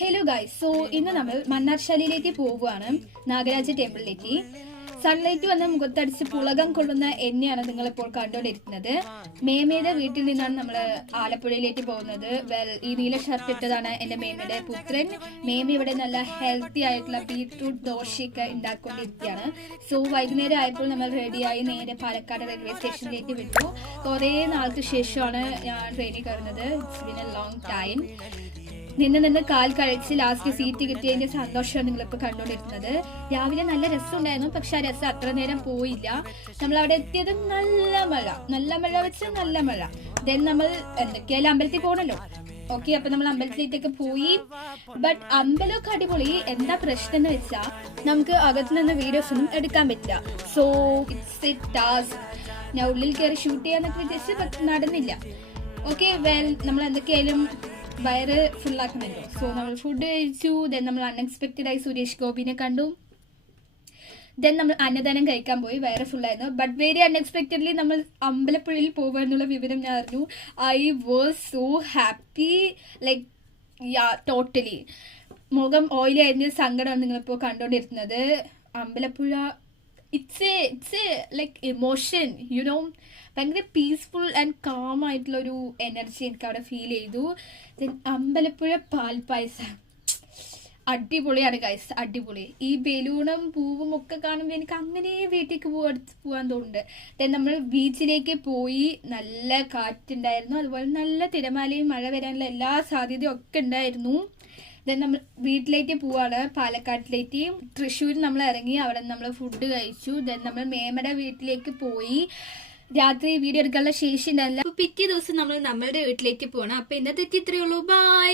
Hello guys, so ഇന്ന് നമ്മൾ മണ്ണാർശാലയിലേക്ക് പോവുകയാണ്, നാഗരാജ ടെമ്പിളിലേക്ക്. സൺലൈറ്റ് വന്ന് മുഖത്തടിച്ച് പുളകം കൊള്ളുന്ന എന്നെയാണ് നിങ്ങളിപ്പോൾ കണ്ടുകൊണ്ടിരിക്കുന്നത്. മേമയുടെ വീട്ടിൽ നിന്നാണ് നമ്മൾ ആലപ്പുഴയിലേക്ക് പോകുന്നത്. ഈ നീല ഷർട്ട് ഇട്ടതാണ് എന്റെ മേമയുടെ പുത്രൻ. മേമ ഇവിടെ നല്ല ഹെൽത്തി ആയിട്ടുള്ള ബീട്രൂട്ട് ദോശയൊക്കെ ഉണ്ടാക്കിക്കൊണ്ടിരിക്കുകയാണ്. സോ വൈകുന്നേരം ആയപ്പോൾ നമ്മൾ റെഡിയായി നേരെ പാലക്കാട് റെയിൽവേ സ്റ്റേഷനിലേക്ക് വിട്ടു. കുറേ നാൾക്ക് ശേഷമാണ് ഞാൻ ട്രെയിനിൽ കയറുന്നത്. It's been A long time. നിന്ന് കാൽ കഴിച്ച് ലാസ്റ്റ് സീറ്റ് കിട്ടിയതിന്റെ സന്തോഷമാണ് നിങ്ങളിപ്പോ കണ്ടുകൊണ്ടിരുന്നത്. രാവിലെ നല്ല രസമുണ്ടായിരുന്നു, പക്ഷെ ആ രസം അത്ര നേരം പോയില്ല. നമ്മൾ അവിടെ എത്തിയത് നല്ല മഴ വെച്ച് നല്ല മഴ. ദെൻ നമ്മൾ എന്തൊക്കെയായാലും അമ്പലത്തിൽ പോകണല്ലോ. ഓക്കെ, അപ്പൊ നമ്മൾ അമ്പലത്തിലേക്കൊക്കെ പോയി. ബട്ട് അമ്പലമൊക്കെ അടിപൊളി. എന്താ പ്രശ്നം എന്ന് വെച്ചാ നമുക്ക് അകത്ത് നിന്ന് വീഡിയോസ് ഒന്നും എടുക്കാൻ പറ്റില്ല. So it's A task. ഞാൻ ഉള്ളിൽ കയറി ഷൂട്ട് ചെയ്യാന്നൊക്കെ വിചാരിച്ച് ബട്ട് നടന്നില്ല. ഓക്കെ, നമ്മൾ എന്തൊക്കെയായാലും വയറ് ഫുള്ളാക്കണല്ലോ. സോ നമ്മൾ ഫുഡ് കഴിച്ചു. ദെൻ നമ്മൾ അൺഎക്സ്പെക്റ്റഡ് ആയി സുരേഷ് ഗോപിനെ കണ്ടു. ദെൻ നമ്മൾ അന്നദാനം കഴിക്കാൻ പോയി. വയറ് ഫുള്ളായിരുന്നു. ബട്ട് വെരി അൺഎക്സ്പെക്റ്റഡ്ലി നമ്മൾ അമ്പലപ്പുഴയിൽ പോകുക എന്നുള്ള വിവരം ഞാൻ അറിഞ്ഞു. I was so happy, like totally. മുഖം ഓയിലി ആയതിന്റെ സങ്കടമാണ് നിങ്ങളിപ്പോൾ കണ്ടുകൊണ്ടിരുന്നത്. Ambalappuzha it's a like emotion, you know. ഭയങ്കര പീസ്ഫുൾ ആൻഡ് കാം ആയിട്ടുള്ളൊരു എനർജി എനിക്ക് അവിടെ ഫീൽ ചെയ്തു. ദെൻ അമ്പലപ്പുഴ പാൽപ്പായസം അടിപൊളിയാണ് ഗൈസ്, അടിപൊളി. ഈ ബലൂണും പൂവും ഒക്കെ കാണുമ്പോൾ എനിക്ക് അങ്ങനെ വീട്ടിലേക്ക് പോകാൻ തോന്നുന്നുണ്ട്. ദെൻ നമ്മൾ ബീച്ചിലേക്ക് പോയി. നല്ല കാറ്റുണ്ടായിരുന്നു, അതുപോലെ നല്ല തിരമാലയും മഴ വരാനുള്ള എല്ലാ സാധ്യതയും ഒക്കെ ഉണ്ടായിരുന്നു. ദെൻ നമ്മൾ വീട്ടിലേക്ക് പോവാണ്, പാലക്കാട്ടിലേക്ക്. തൃശ്ശൂർ നമ്മൾ ഇറങ്ങി, അവിടെ നമ്മൾ ഫുഡ് കഴിച്ചു. ദെൻ നമ്മൾ മേമയുടെ വീട്ടിലേക്ക് പോയി. രാത്രി വീഡിയോ എടുക്കാനുള്ള ശേഷി ഉണ്ടായില്ല. പിറ്റേ ദിവസം നമ്മൾ നമ്മളുടെ വീട്ടിലേക്ക് പോകണം. അപ്പൊ ഇന്നത്തെ ഇത്രയേ ഉള്ളൂ. ബൈ.